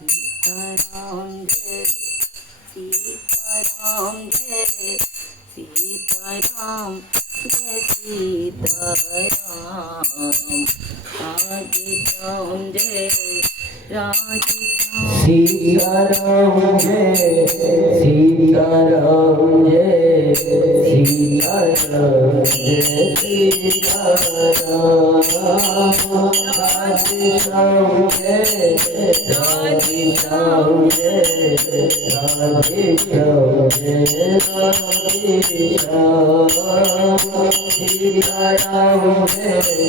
सीताराम जय सीताराम जय सीताराम जय सीताराम राधे श्याम जय राधे श्याम सीताराम जय सीताराम जय सीताराम जय सीताराम राधे श्याम जय राधे श्याम जय राधे श्याम जय राधे श्याम सीताराम जय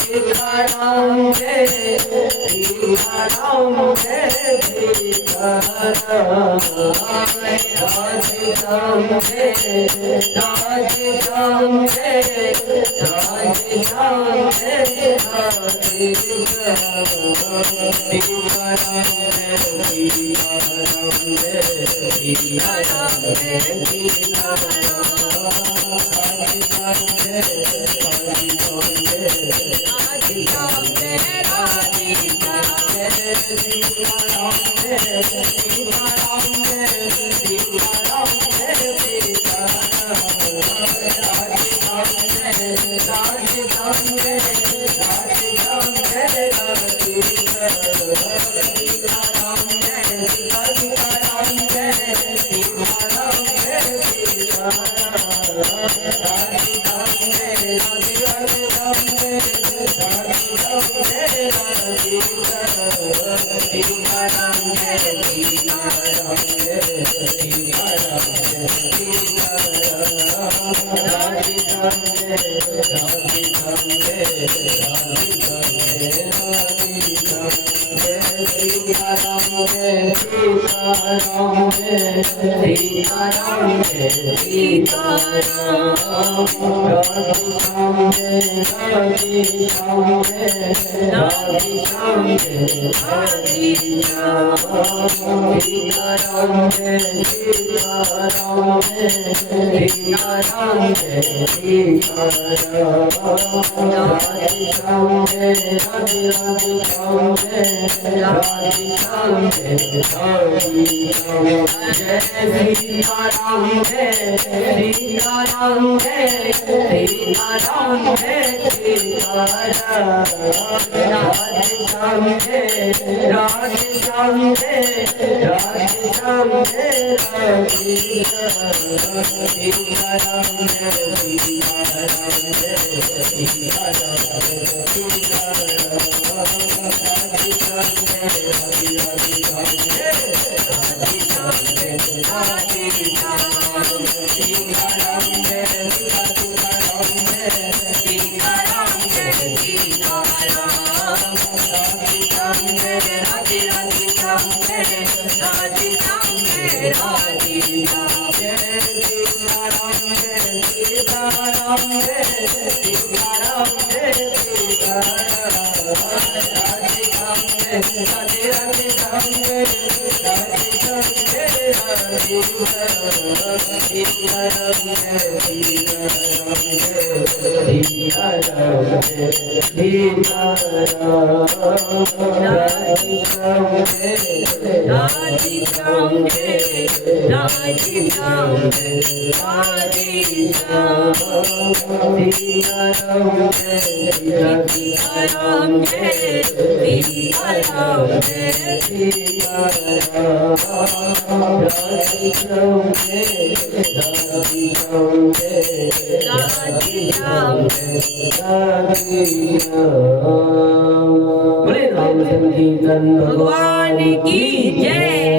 सीताराम जय सीताराम जय सीताराम राधे श्याम जय राधे श्याम जय राधे श्याम जय राधे श्याम सीताराम जय सीताराम जय सीताराम जय सीताराम राधे श्याम जय राधे श्याम जय राधे श्याम जय राधे श्याम सीताराम जय सीताराम जय सीताराम जय सीताराम राधे श्याम जय राधे श्याम जय राधे श्याम जय राधे भगवान की जय।